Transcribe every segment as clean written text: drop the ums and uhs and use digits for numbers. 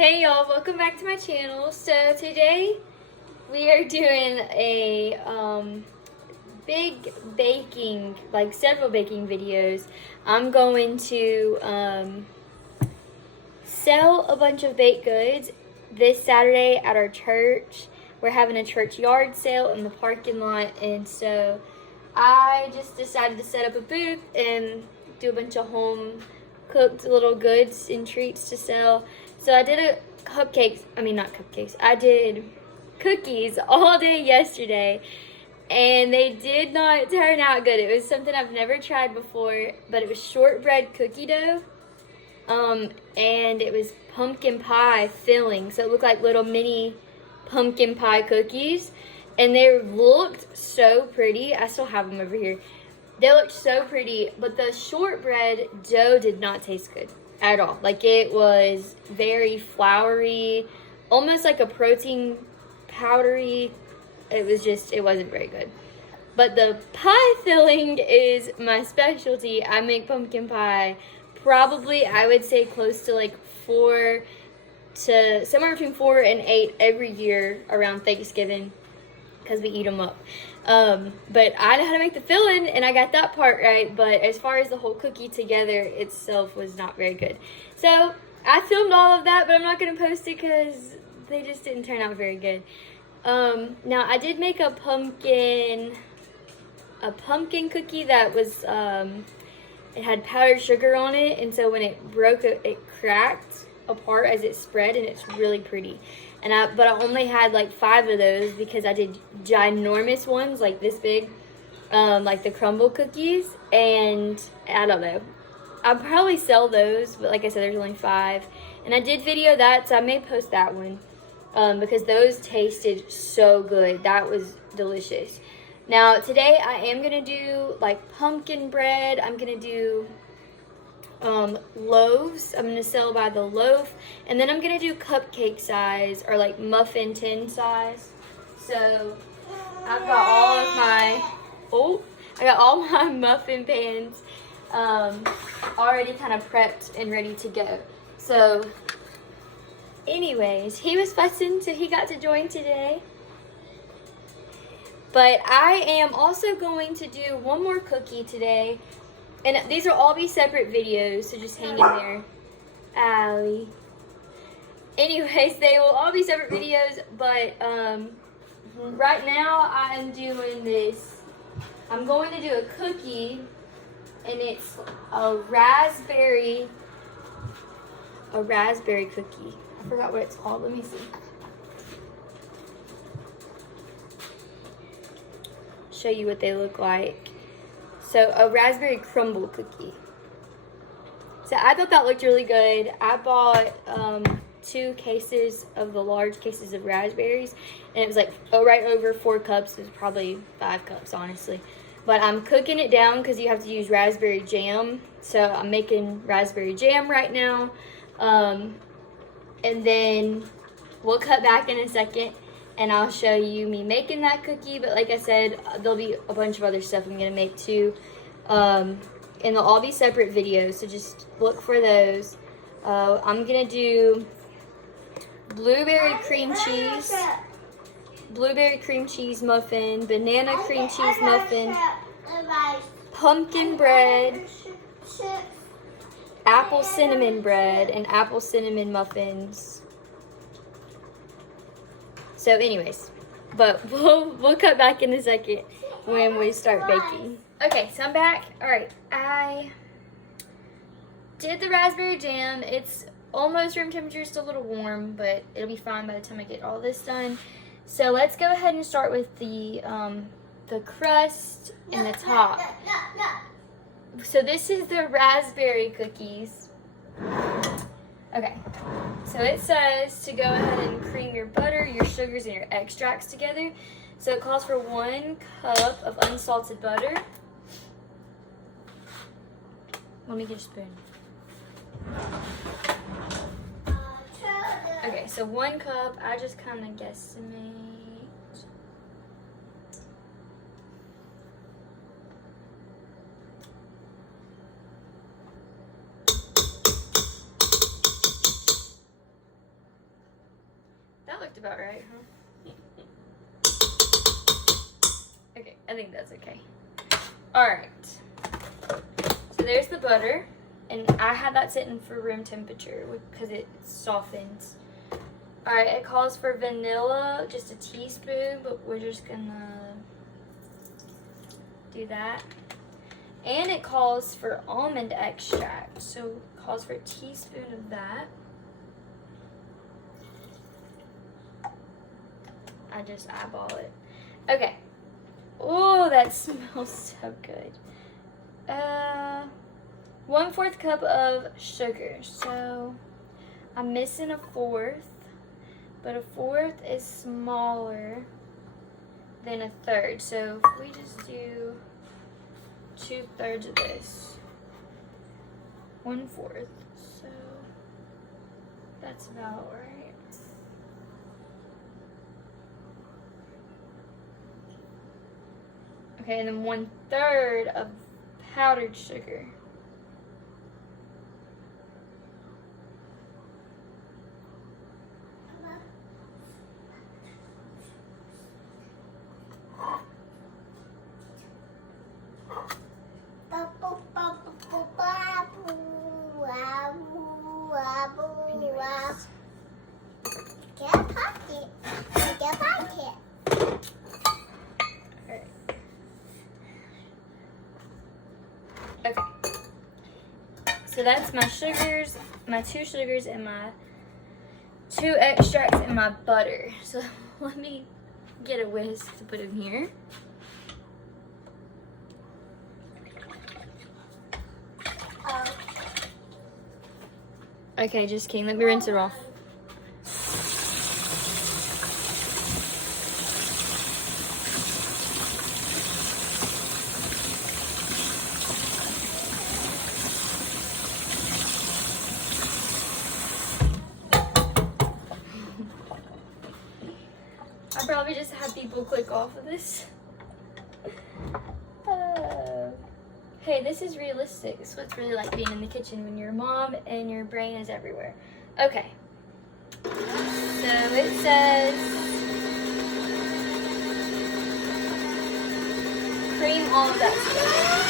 Hey y'all, welcome back to my channel. So today we are doing a big baking, like several baking videos. I'm going to sell a bunch of baked goods this Saturday at our church. We're having a church yard sale in the parking lot, and so I just decided to set up a booth and do a bunch of home cooked little goods and treats to sell. So I did I did cookies all day yesterday, and they did not turn out good. It was something I've never tried before, but it was shortbread cookie dough, and it was pumpkin pie filling, so it looked like little mini pumpkin pie cookies, and they looked so pretty. I still have them over here. They looked so pretty, but the shortbread dough did not taste good at all. Like, it was very floury, almost like a protein powdery. It wasn't very good. But the pie filling is my specialty. I make pumpkin pie probably, I would say, close to like somewhere between 4 and 8 every year around Thanksgiving, because we eat them up. But I know how to make the filling, and I got that part right, but as far as the whole cookie together itself was not very good. So I filmed all of that, but I'm not going to post it because they just didn't turn out very good. Now I did make a pumpkin cookie that was, it had powdered sugar on it, and so when it broke, it cracked apart as it spread, and it's really pretty. But I only had like 5 of those because I did ginormous ones like this big, like the crumble cookies, and I don't know. I'll probably sell those, but like I said, there's only 5. And I did video that, so I may post that one, because those tasted so good. That was delicious. Now today I am gonna do like pumpkin bread. I'm gonna do loaves. I'm gonna sell by the loaf, and then I'm gonna do cupcake size or like muffin tin size. So I've got all my muffin pans already kind of prepped and ready to go. So anyways, he was fussing, so he got to join today. But I am also going to do one more cookie today. And these will all be separate videos, so just hang in there. Allie. Anyways, they will all be separate videos, but right now I am doing this. I'm going to do a cookie, and it's a raspberry cookie. I forgot what it's called. Let me see. Show you what they look like. So a raspberry crumble cookie. So I thought that looked really good. I bought 2 cases of the large cases of raspberries, and it was like right over 4 cups. It was probably 5 cups, honestly. But I'm cooking it down because you have to use raspberry jam. So I'm making raspberry jam right now. And then we'll cut back in a second, and I'll show you me making that cookie. But like I said, there'll be a bunch of other stuff I'm going to make too. And they'll all be separate videos, so just look for those. I'm going to do blueberry cream cheese muffin, banana cream cheese muffin, pumpkin bread, apple cinnamon bread, and apple cinnamon muffins. So anyways, but we'll cut back in a second when we start baking. Okay, so I'm back. All right, I did the raspberry jam. It's almost room temperature, still a little warm, but it'll be fine by the time I get all this done. So let's go ahead and start with the crust and the top. So this is the raspberry cookies. Okay, so it says to go ahead and cream your butter, your sugars, and your extracts together. So it calls for 1 cup of unsalted butter. Let me get a spoon. Okay, so 1 cup, I just kind of guesstimate. about right, huh? Okay, I think that's okay. Alright. So there's the butter. And I had that sitting for room temperature because it softens. Alright, it calls for vanilla, just a teaspoon, but we're just gonna do that. And it calls for almond extract, so it calls for a teaspoon of that. I just eyeball it. Okay. Oh, that smells so good. 1/4 cup of sugar. So I'm missing a 1/4, but a 1/4 is smaller than a 1/3. So if we just do 2/3 of this, 1/4. So that's about right. Okay, and then 1/3 of powdered sugar. Okay, so that's my sugars, my 2 sugars, and my 2 extracts and my butter. So let me get a whisk to put in here. Okay, just kidding. Let me rinse it off. I probably just had people click off of this. Hey, this is realistic. It's what it's really like being in the kitchen when you're a mom and your brain is everywhere. Okay. So it says cream all of that together.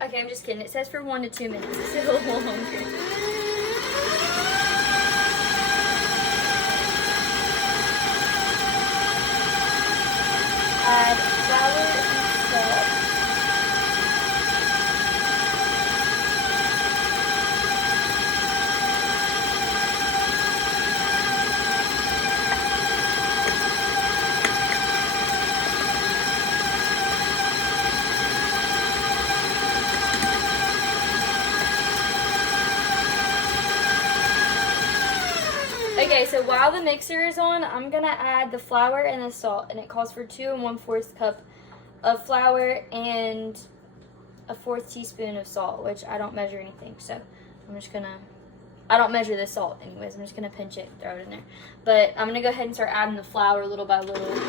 Okay, I'm just kidding. It says for 1 to 2 minutes. It's a little longer. Add flour and salt. Okay, so while the mixer is on, I'm gonna add the flour and the salt, and it calls for 2 1/4 cup of flour and a 1/4 teaspoon of salt, which I don't measure anything, so I'm just gonna, I don't measure the salt anyways, I'm just gonna pinch it, throw it in there. But I'm gonna go ahead and start adding the flour little by little.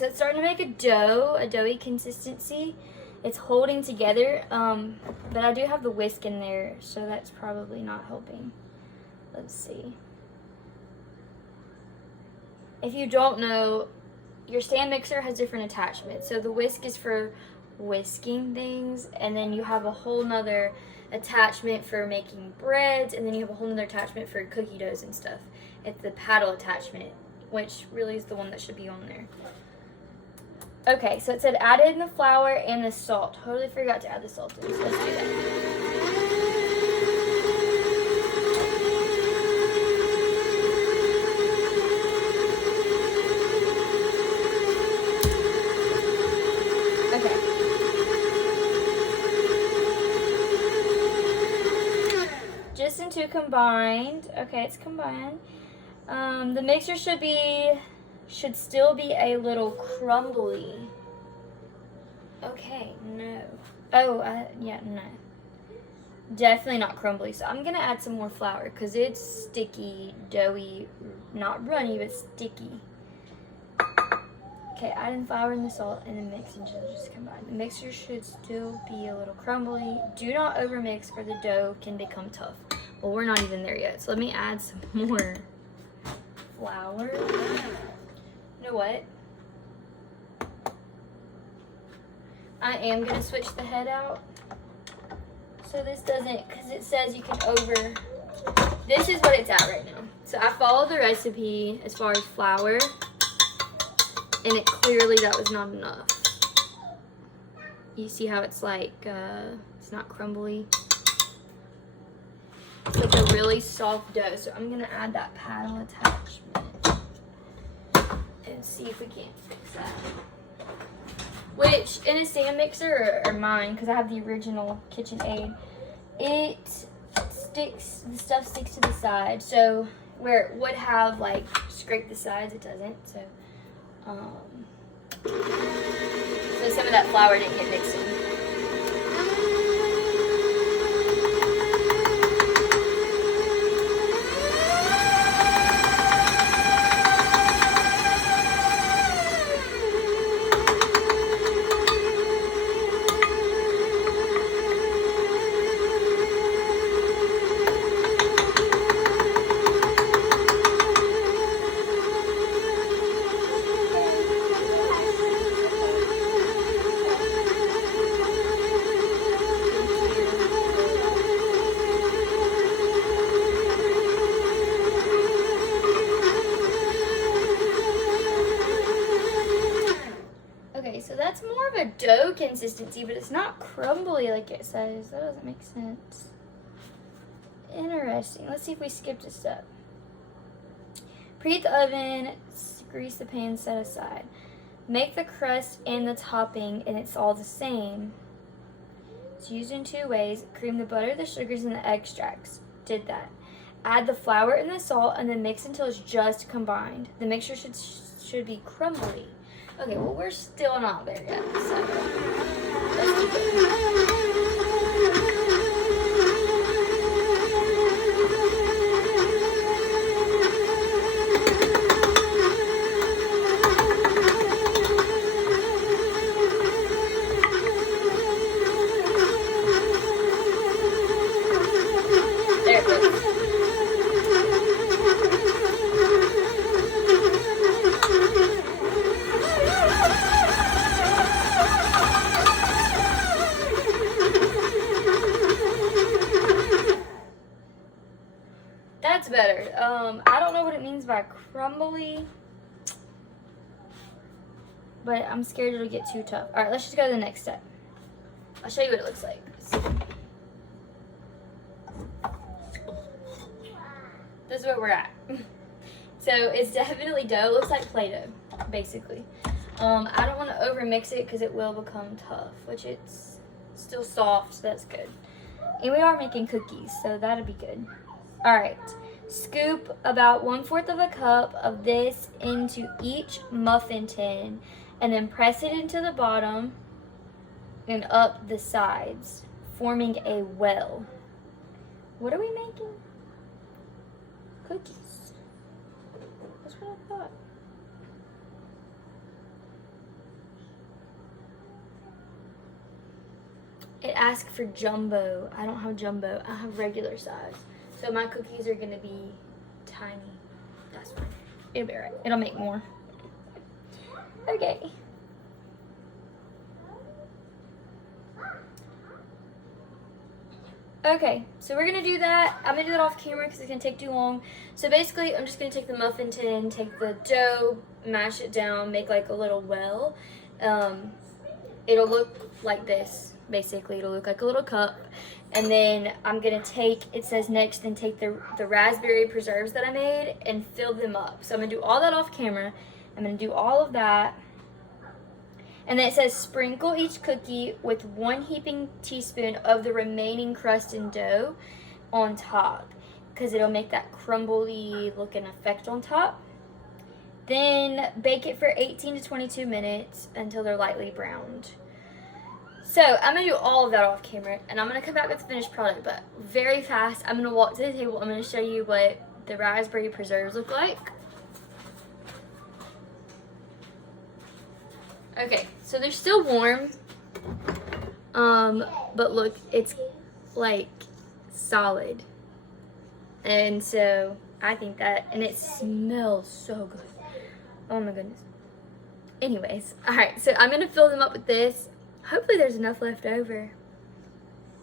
so it's starting to make a doughy consistency. It's holding together, but I do have the whisk in there, so that's probably not helping. Let's see. If you don't know, your stand mixer has different attachments. So the whisk is for whisking things, and then you have a whole nother attachment for making breads, and then you have a whole nother attachment for cookie doughs and stuff. It's the paddle attachment, which really is the one that should be on there. Okay, so it said add in the flour and the salt. Totally forgot to add the salt in, so let's do that. Just into combined. Okay, it's combined. The mixer should still be a little crumbly. Okay, no. Oh, yeah, no. Definitely not crumbly. So I'm gonna add some more flour because it's sticky, doughy, not runny, but sticky. Okay, add in flour and the salt and the mix until it's just combined. The mixture should still be a little crumbly. Do not overmix or the dough can become tough. Well, we're not even there yet, so let me add some more flour. You know what? I am gonna switch the head out. So this doesn't, because it says you can this is what it's at right now. So I followed the recipe as far as flour, and it clearly that was not enough. You see how it's like, it's not crumbly. It's like a really soft dough. So I'm gonna add that paddle attachment and see if we can't fix that. Which, in a stand mixer, or mine, because I have the original KitchenAid, the stuff sticks to the side. So where it would have like scraped the sides, it doesn't. So some of that flour didn't get mixed in. So that's more of a dough consistency, but it's not crumbly like it says. That doesn't make sense. Interesting. Let's see if we skipped a step. Preheat the oven, grease the pan, set aside. Make the crust and the topping, and it's all the same. It's used in two ways. Cream the butter, the sugars, and the extracts. Did that. Add the flour and the salt, and then mix until it's just combined. The mixture should be crumbly. Okay, well, we're still not there yet, so let's keep going. That's better. I don't know what it means by crumbly, but I'm scared it'll get too tough. All right, let's just go to the next step. I'll show you what it looks like. This is where we're at. So it's definitely dough. It looks like Play-Doh, basically. I don't want to over-mix it because it will become tough, which it's still soft, so that's good. And we are making cookies, so that'll be good. All right, scoop about 1/4 of a cup of this into each muffin tin, and then press it into the bottom and up the sides, forming a well. What are we making? Cookies. That's what I thought. it asked for jumbo. I don't have jumbo. I have regular size. So my cookies are gonna be tiny. That's fine. It'll be alright. It'll make more. Okay. Okay, so we're gonna do that. I'm gonna do that off camera because it's gonna take too long. So basically, I'm just gonna take the muffin tin, take the dough, mash it down, make like a little well. It'll look like this, basically. It'll look like a little cup. And then I'm gonna take, it says next, then take the raspberry preserves that I made and fill them up. So I'm gonna do all that off camera. I'm gonna do all of that. And then it says sprinkle each cookie with 1 heaping teaspoon of the remaining crust and dough on top, because it'll make that crumbly looking effect on top. Then bake it for 18 to 22 minutes until they're lightly browned. So I'm gonna do all of that off camera, and I'm gonna come back with the finished product, but very fast. I'm gonna walk to the table. I'm gonna show you what the raspberry preserves look like. Okay, so they're still warm, but look, it's like solid, and so I think that, and it smells so good. Oh my goodness. Anyways, all right, so I'm gonna fill them up with this. Hopefully there's enough left over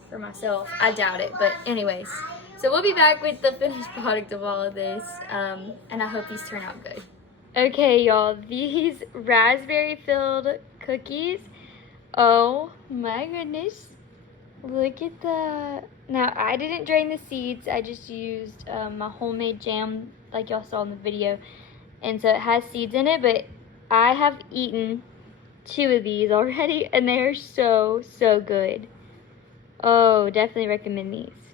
for myself. I doubt it, but anyways, so we'll be back with the finished product of all of this, and I hope these turn out good. Okay, y'all, these raspberry-filled cookies, oh my goodness, look at the, now I didn't drain the seeds, I just used my homemade jam like y'all saw in the video, and so it has seeds in it, but I have eaten 2 of these already, and they're so, so good. Oh, definitely recommend these.